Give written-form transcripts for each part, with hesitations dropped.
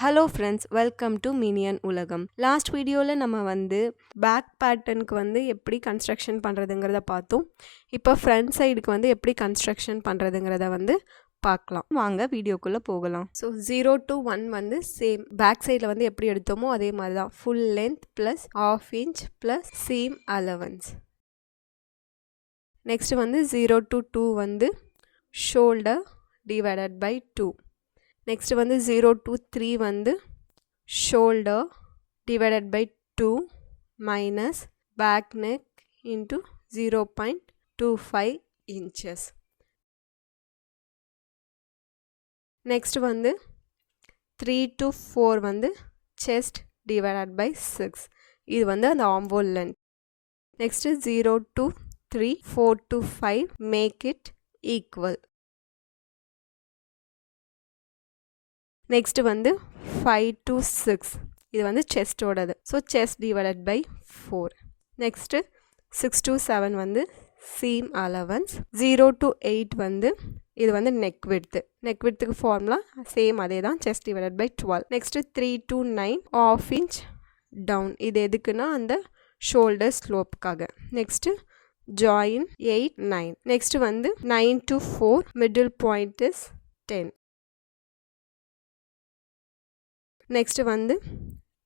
Hello friends, welcome to minion உலகம். Last வீடியோவில் நம்ம பேக் பேட்டர்னுக்கு எப்படி கன்ஸ்ட்ரக்ஷன் பண்ணுறதுங்கிறத பார்த்தோம். இப்போ ஃப்ரண்ட் சைடுக்கு எப்படி கன்ஸ்ட்ரக்ஷன் பண்ணுறதுங்கிறத பார்க்கலாம். வாங்க வீடியோக்குள்ளே போகலாம். ஸோ 0 to 1 சேம் பேக் சைடில் எப்படி எடுத்தோமோ அதே மாதிரி தான். Full length plus ½ inch plus seam allowance. Next 0 to 2 shoulder divided by 2. Next 0 to 3 shoulder divided by 2 minus back neck into 0.25 inches. Next 3 to 4 chest divided by 6. இது அந்த armhole length. Next 0 to 3, 4 to 5 make it equal. Next 5 to 6 இது செஸ்டோடது. So chest divided by 4. Next 6 to 7 seam allowance. 0 to 8 இது neck width. Neck விட்த்துக்கு formula same அதே தான், chest divided by 12. Next 3 to 9 ½ inch down. இது எதுக்குன்னா அந்த shoulder ஸ்லோப்புக்காக. Next join 8, 9. Next 9 to 4 middle point is 10. Next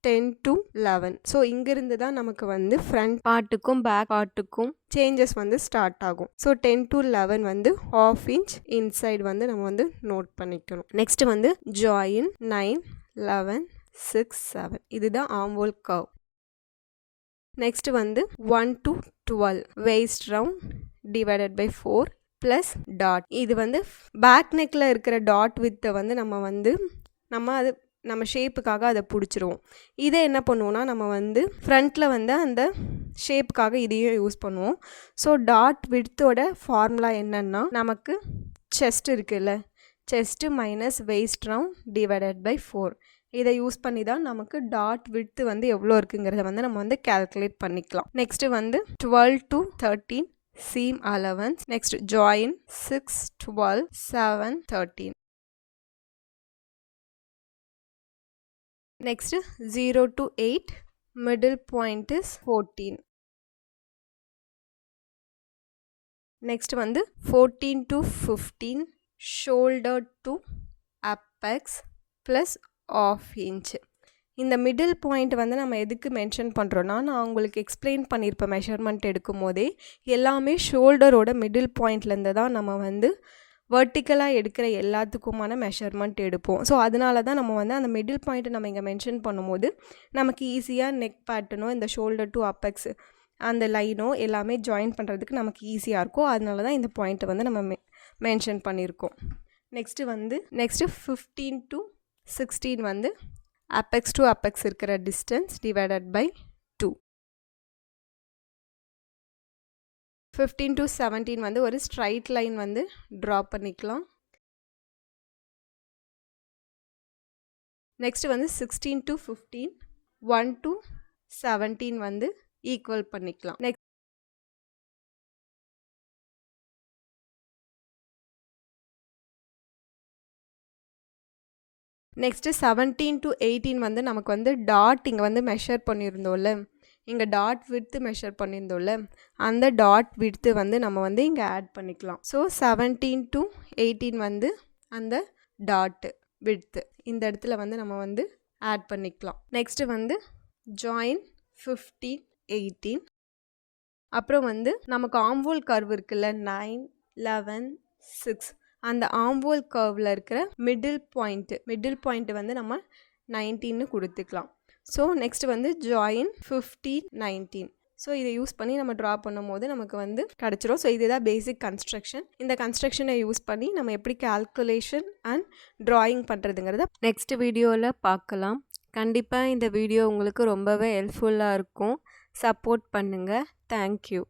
10 to 11. So இங்கிருந்து தான் நமக்கு ஃப்ரண்ட் பார்ட்டுக்கும் பேக் பார்ட்டுக்கும் சேஞ்சஸ் ஸ்டார்ட் ஆகும். ஸோ 10 to 11 ½ inch இன்சைடு நம்ம நோட் பண்ணிக்கணும். Next join 9, 11, 6, 7. இதுதான் armhole curve. Next 1 to 12 waist round divided by 4 plus dot. இது back நெக்கில் இருக்கிற டாட் வித்தை நம்ம ஷேப்புக்காக அதை பிடிச்சிருவோம். இதை என்ன பண்ணுவோன்னா நம்ம ஃப்ரண்ட்டில் அந்த ஷேப்புக்காக இதையும் யூஸ் பண்ணுவோம். ஸோ டாட் விட்த்தோட ஃபார்முலா என்னன்னா, நமக்கு செஸ்ட் இருக்குல்ல, chest minus waist round divided by 4. இதை யூஸ் பண்ணி தான் நமக்கு டாட் விட்த்து எவ்வளோ இருக்குங்கிறத நம்ம கேல்குலேட் பண்ணிக்கலாம். Next 12 to 13 seam allowance. Next join 6, 12, 7, 13. Next 0 to 8 middle point is 14. Next 14 to 15 shoulder to apex plus ½ inch. இந்த மிடில் பாயிண்ட் நம்ம எதுக்கு மென்ஷன் பண்ணுறோன்னா, நான் உங்களுக்கு எக்ஸ்பிளைன் பண்ணியிருப்பேன் மெஷர்மெண்ட் எடுக்கும் போதே. எல்லாமே ஷோல்டரோட மிடில் பாயிண்ட்லேருந்து தான் நம்ம வெர்டிக்கலாக எடுக்கிற எல்லாத்துக்குமான மெஷர்மெண்ட் எடுப்போம். ஸோ அதனால தான் நம்ம அந்த மிடில் பாயிண்ட்டை நம்ம இங்கே மென்ஷன் பண்ணும்போது நமக்கு ஈஸியாக நெக் பேட்டர்னோ இந்த ஷோல்டர் டு அப்பெக்ஸ் அந்த லைனோ எல்லாமே ஜாயின் பண்ணுறதுக்கு நமக்கு ஈஸியாக இருக்கும். அதனால தான் இந்த பாயிண்ட்டை நம்ம மென்ஷன் பண்ணியிருக்கோம். Next 15 to 16 apex to apex இருக்கிற டிஸ்டன்ஸ் டிவைடட் பை 2. 15 to 17 ஒரு ஸ்ட்ரைட் லைன் ட்ரா பண்ணிக்கலாம். நெக்ஸ்ட் 16 to 15 1 to 17 ஈக்குவல் பண்ணிக்கலாம். நெக்ஸ்ட் 17 to 18 நமக்கு டாட் இங்கே மெஷர் பண்ணியிருந்தோம்ல, இங்கே டாட் விட்த்து மெஷர் பண்ணியிருந்தோம்ல, அந்த டாட் விட்த்து நம்ம இங்கே ஆட் பண்ணிக்கலாம். ஸோ 17 to 18 அந்த டாட்டு விட்த்து இந்த இடத்துல நம்ம ஆட் பண்ணிக்கலாம். Next join 15, 18. அப்புறம் நமக்கு ஆர்ம்ஹோல் கர்வ் இருக்குல்ல, 9, 11, 6. அந்த ஆர்ம்ஹோல் கர்வில் இருக்கிற மிடில் பாயிண்ட்டு நம்ம 19 கொடுத்துக்கலாம். So next join 15, 19. ஸோ இதை யூஸ் பண்ணி நம்ம ட்ரா பண்ணும் போது நமக்கு கிடச்சிரும். ஸோ இதுதான் பேசிக் கன்ஸ்ட்ரக்ஷன். இந்த கன்ஸ்ட்ரக்ஷனை யூஸ் பண்ணி நம்ம எப்படி கால்குலேஷன் அண்ட் ட்ராயிங் பண்ணுறதுங்கிறத நெக்ஸ்ட் வீடியோவில் பார்க்கலாம். கண்டிப்பாக இந்த வீடியோ உங்களுக்கு ரொம்பவே ஹெல்ப்ஃபுல்லாக இருக்கும். சப்போர்ட் பண்ணுங்கள். தேங்க்யூ.